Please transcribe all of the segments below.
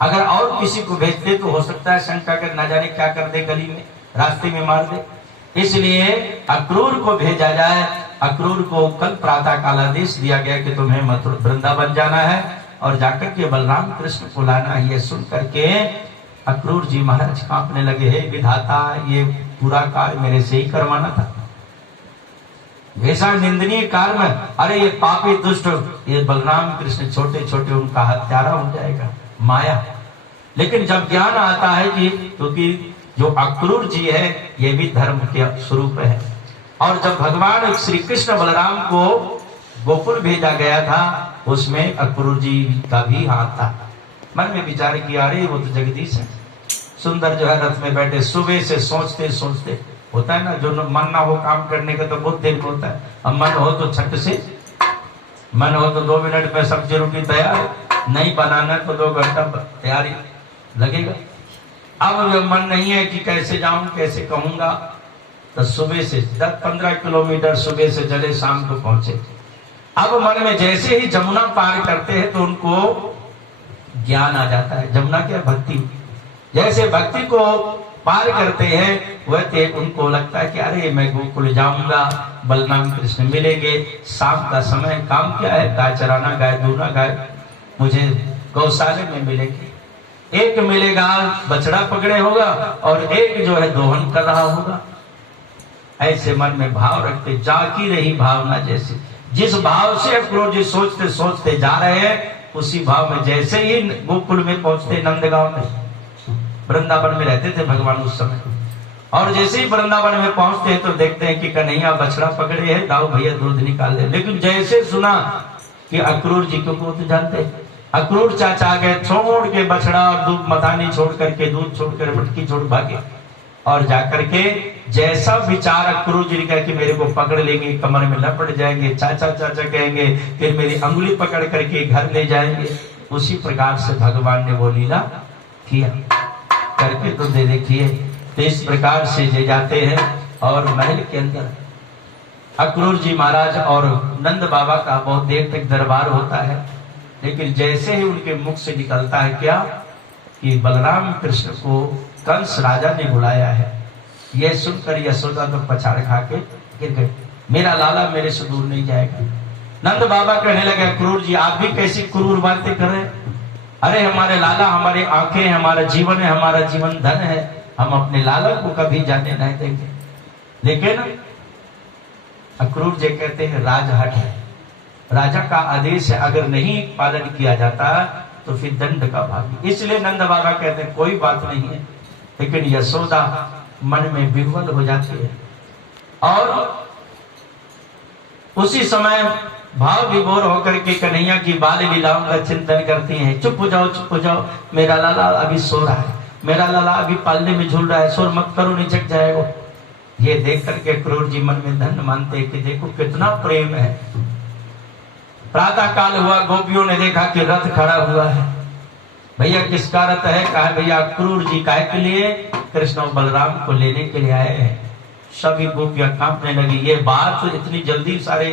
अगर और किसी को भेजते तो हो सकता है शंका कर ना जाने क्या कर दे, गली में रास्ते में मार दे। इसलिए अक्रूर को भेजा जाए। अक्रूर को कल प्रातः काल आदेश दिया गया कि तुम्हें मथुरा वृंदावन जाना है और जाकर के बलराम कृष्ण को लाना है। ये सुन करके अक्रूर जी महाराज कांपने लगे, हे विधाता, ये पूरा कार्य मेरे से ही करवाना था, ऐसा निंदनीय कार्य में, अरे ये पापी दुष्ट ये बलराम कृष्ण छोटे छोटे उनका हत्यारा हो जाएगा, माया। लेकिन जब ज्ञान आता है कि क्योंकि जो अक्रूर जी है ये भी धर्म के स्वरूप है, और जब भगवान श्री कृष्ण बलराम को गोकुल भेजा गया था उसमें अक्रूर जी का भी हाथ था। मन में विचार किया, अरे वो तो जगदीश है, सुंदर जो है रथ में बैठे, सुबह से सोचते सोचते, होता है ना जो मन ना हो काम करने का तो बहुत देर में होता है, अब मन हो तो छट से, मन हो तो 2 मिनट में सब्जी रोटी तैयार, नहीं बनाना तो 2 घंटा तैयारी लगेगा। अब मन नहीं है कि कैसे जाऊं कैसे कहूंगा, तो सुबह से 10-15 किलोमीटर सुबह से चले, शाम को पहुंचे। अब मन में जैसे ही जमुना पार करते हैं तो उनको ज्ञान आ जाता है। जमुना क्या, भक्ति। जैसे भक्ति को पार करते हैं वैसे उनको लगता है कि अरे मैं गोकुल जाऊंगा, बलराम कृष्ण मिलेंगे, शाम का समय, काम क्या है, गाय चराना, गाय दूना, गाय मुझे गौशाले में मिलेंगे। एक मिलेगा बछड़ा पकड़े होगा और एक जो है दोहन कर रहा होगा। ऐसे मन में भाव रखते, जाकी रही भावना जैसे, जिस भाव से अक्रूर जी सोचते सोचते जा रहे हैं उसी भाव में जैसे ही गोकुल में पहुंचते, नंदगांव में, वृंदावन में रहते थे भगवान उस समय, और जैसे ही वृंदावन में पहुंचते हैं तो देखते हैं कि कन्हैया बछड़ा पकड़े हैं, दाऊ भैया दूध निकाल दे। लेकिन जैसे सुना कि अक्रूर जी को तो जानते, अक्रूर चाचा गए छोड़ के बछड़ा और दूध मतानी छोड़ करके, दूध छोड़ कर मटकी छोड़ भागे, और जाकर के जैसा विचार अक्रूर जी का कि मेरे को पकड़ लेंगे, कमर में लपट जाएंगे, चाचा चाचा कहेंगे, फिर मेरी अंगुली पकड़ करके घर ले जाएंगे, उसी प्रकार से भगवान ने वो लीला किया करके तो दे देखिए। तो इस प्रकार से ले जाते हैं और महल के अंदर अक्रूर जी महाराज और नंद बाबा का बहुत देर तक दरबार होता है। लेकिन जैसे ही उनके मुख से निकलता है क्या कि बलराम कृष्ण को कंस राजा ने बुलाया है, यह सुनकर यशोदा तो पछाड़ खा के गिर गए, मेरा लाला मेरे से दूर नहीं जाएगा। नंद बाबा कहने लगे, अक्रूर जी आप भी कैसी क्रूर बातें कर रहे हैं, अरे हमारे लाला हमारी आंखें, हमारा जीवन है, हमारा जीवन धन है, हम अपने लाला को कभी जाने नहीं देंगे। लेकिन अक्रूर जी कहते हैं राजहट है, राजा का आदेश है, अगर नहीं पालन किया जाता तो फिर दंड का भागी। इसलिए नंद बाबा कहते हैं कोई बात नहीं है। लेकिन यशोदा मन में विह्वल हो जाती है और उसी समय भाव विभोर होकर के कन्हैया की बाल लीलाओं का चिंतन करती हैं। चुप हो जाओ, मेरा लाला अभी सो रहा है, मेरा लाला अभी पालने में झूल रहा है, शोर मत करो नहीं जग जाएगा। ये देख करके क्रूर जी मन में धन्य मानते हैं कि देखो कितना प्रेम है। प्रातः काल हुआ, गोपियों ने देखा कि रथ खड़ा हुआ है। भैया किसका रथ है? कहा भैया क्रूर जी काहे के लिए? कृष्ण और बलराम को लेने के लिए आए हैं। सभी गोपियां कांपने लगी। ये बात तो इतनी जल्दी सारे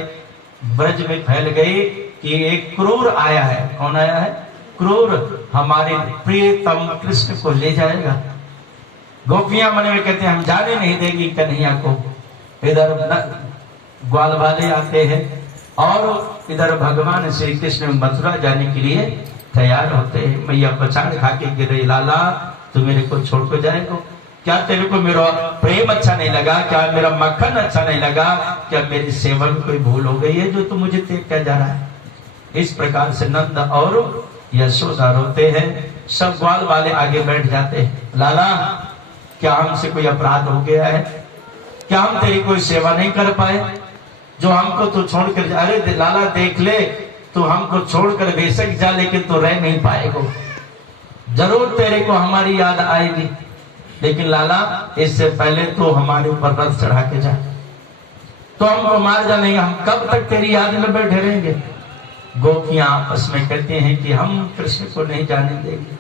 ब्रज में फैल गई कि एक क्रूर आया है। कौन आया है? क्रूर हमारे प्रियतम कृष्ण को ले जाएगा। गोपियां मन में कहते हैं हम जाने नहीं देंगी कन्हैया को। इधर ग्वाल वाले आते हैं और इधर भगवान श्री कृष्ण मथुरा जाने के लिए तैयार होते हैं। मैया पछाड़ खा के गिरे, लाला तू मेरे को छोड़ के जाएगा? क्या तेरे को मेरा प्रेम अच्छा नहीं लगा? क्या मेरा मक्खन अच्छा नहीं लगा? क्या मेरी सेवा में कोई भूल हो गई है जो तू मुझे त्याग कर जा रहा है? इस प्रकार से नंद और यशोदा रोते हैं। सब ग्वाल वाले आगे बैठ जाते हैं। लाला क्या हमसे कोई अपराध हो गया है? क्या हम तेरी कोई सेवा नहीं कर पाए जो हमको तू छोड़कर जा? अरे लाला देख ले, तू हमको छोड़कर बेशक जा लेकिन तू रह नहीं पाएगा। जरूर तेरे को हमारी याद आएगी, लेकिन लाला इससे पहले तो हमारे ऊपर रथ चढ़ा के जा, तो हमको मार जा। नहीं, हम कब तक तेरी याद में बैठे रहेंगे? गोपियां आपस में कहते हैं कि हम कृष्ण को नहीं जाने देंगे।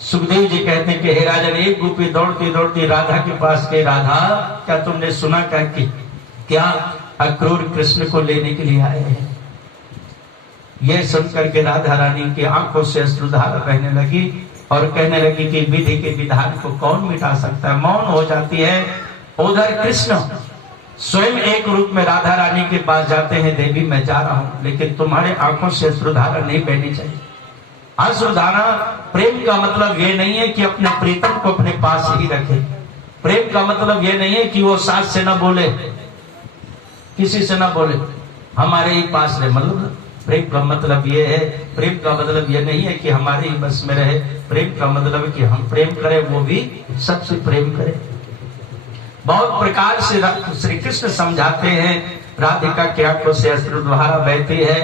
सुखदेव जी कहते हैं कि हे राजन, एक गोपी दौड़ती दौड़ती राधा के पास गई। राधा क्या तुमने सुना क्या अक्रूर कृष्ण को लेने के लिए आए हैं? यह सुनकर के राधा रानी की आंखों से अश्रुधारा बहने लगी और कहने लगी कि विधि के विधान को कौन मिटा सकता है, मौन हो जाती है। उधर कृष्ण स्वयं एक रूप में राधा रानी के पास जाते हैं, देवी मैं जा रहा हूं, लेकिन तुम्हारे आंखों से अश्रुधारा नहीं बहनी चाहिए। अश्रुधारा प्रेम का मतलब ये नहीं है कि अपने प्रीतम को अपने पास ही रखे। प्रेम का मतलब ये नहीं है कि वो सास से न बोले, किसी से न बोले, हमारे ही पास रहे। मतलब प्रेम का मतलब ये है, प्रेम का मतलब ये नहीं है कि हमारे ही बस में रहे। प्रेम का मतलब है कि हम प्रेम करें, वो भी सबसे प्रेम करे। बहुत प्रकार से श्री कृष्ण समझाते हैं। राधिका की आंखों से अश्रुधारा बहती है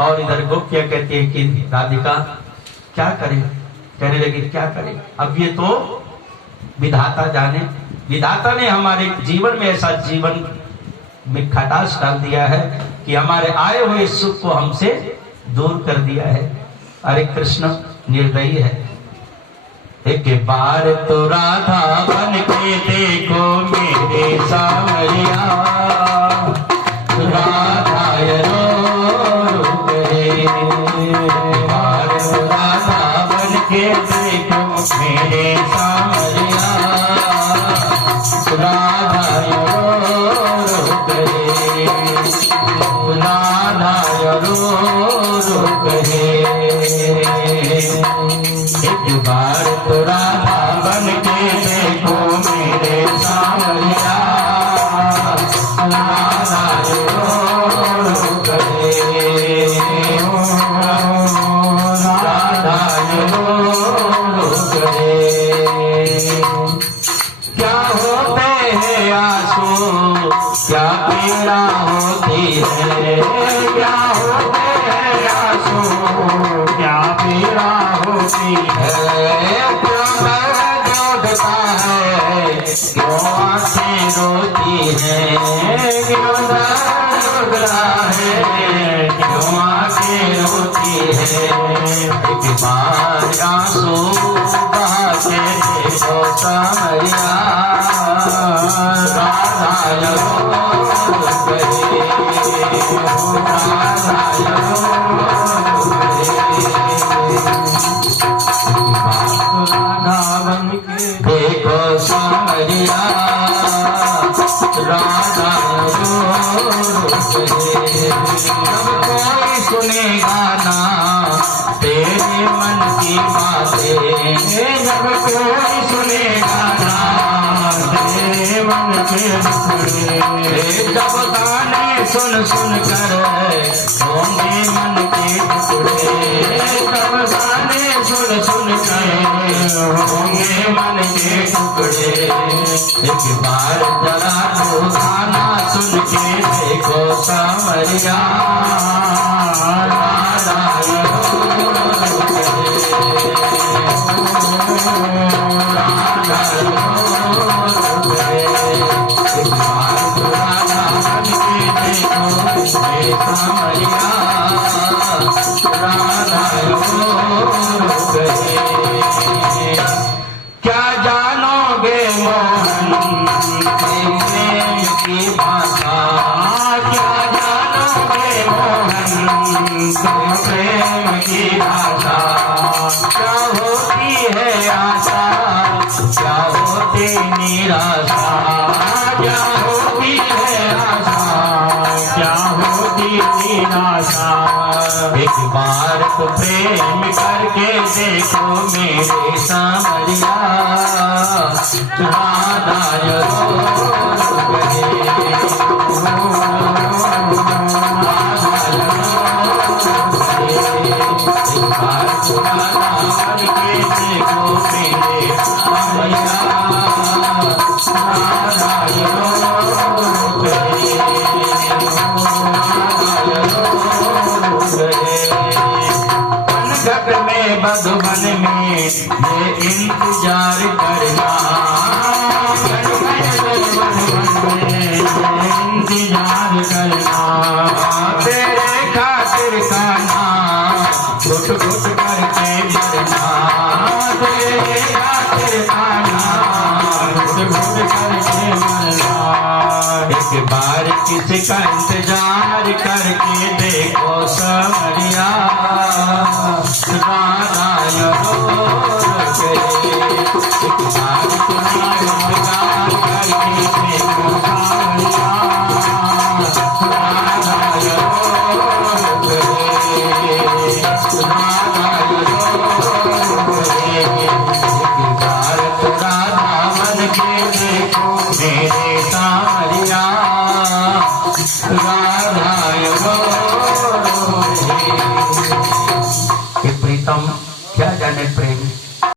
और इधर गोपियां कहती है कि राधिका क्या करे। कहने लगी क्या करे, अब ये तो विधाता जाने। विधाता ने हमारे जीवन में ऐसा जीवन में खटास डाल दिया है कि हमारे आए हुए सुख को हमसे दूर कर दिया है। अरे कृष्ण निर्दयी है। एक बार तो राधा बन के देखो मेरे सामरिया, राधा राधा बन के देखो मेरे सामरिया, राधा एक बार तो राधा बन के देखो मेरे सामरिया, राधा क्या होते हैं आंसू, क्या पीड़ा होती है, क्या होते हैं आंसू, क्या पीड़ा होती है। क्यों जोड़ता है, क्यों आंखें रोती है, क्यों दर्द रहा है, क्यों आंखें रोती है। एक बार आंसू बहा के देखो सामरिया, राधा देखो सामरिया, राधा जब कोई सुनेगा ना तेरे मन की बातें, जब कोई सुनेगा ना तेरे मन के टुकड़े, जब गाने सुन सुन कर होंगे मन के टुकड़े, जब गाने सुन सुन कर होंगे मन के टुकड़े। एक बार जरा तो गाना सुन के देखो सामरिया, क्या जानोगे मोहन प्रेम की भाषा, क्या जानोगे मोहन प्रेम की भाषा। क्या होती है आशा, क्या होती निराशा, क्या होती है आशा, क्या होती निराशा। एक बार तो प्रेम करके देखो मेरे सामरिया, राधा मधुबन में ये इंतजार करना, इंतजार करना, तेरे खातिर खाना घुट घुट करके मरना, तेरे खातिर खाना घुट घुट करके मरना। एक बार किसी का इंतजार करके देखो सामरिया, राधा प्रीतम क्या जाने प्रेम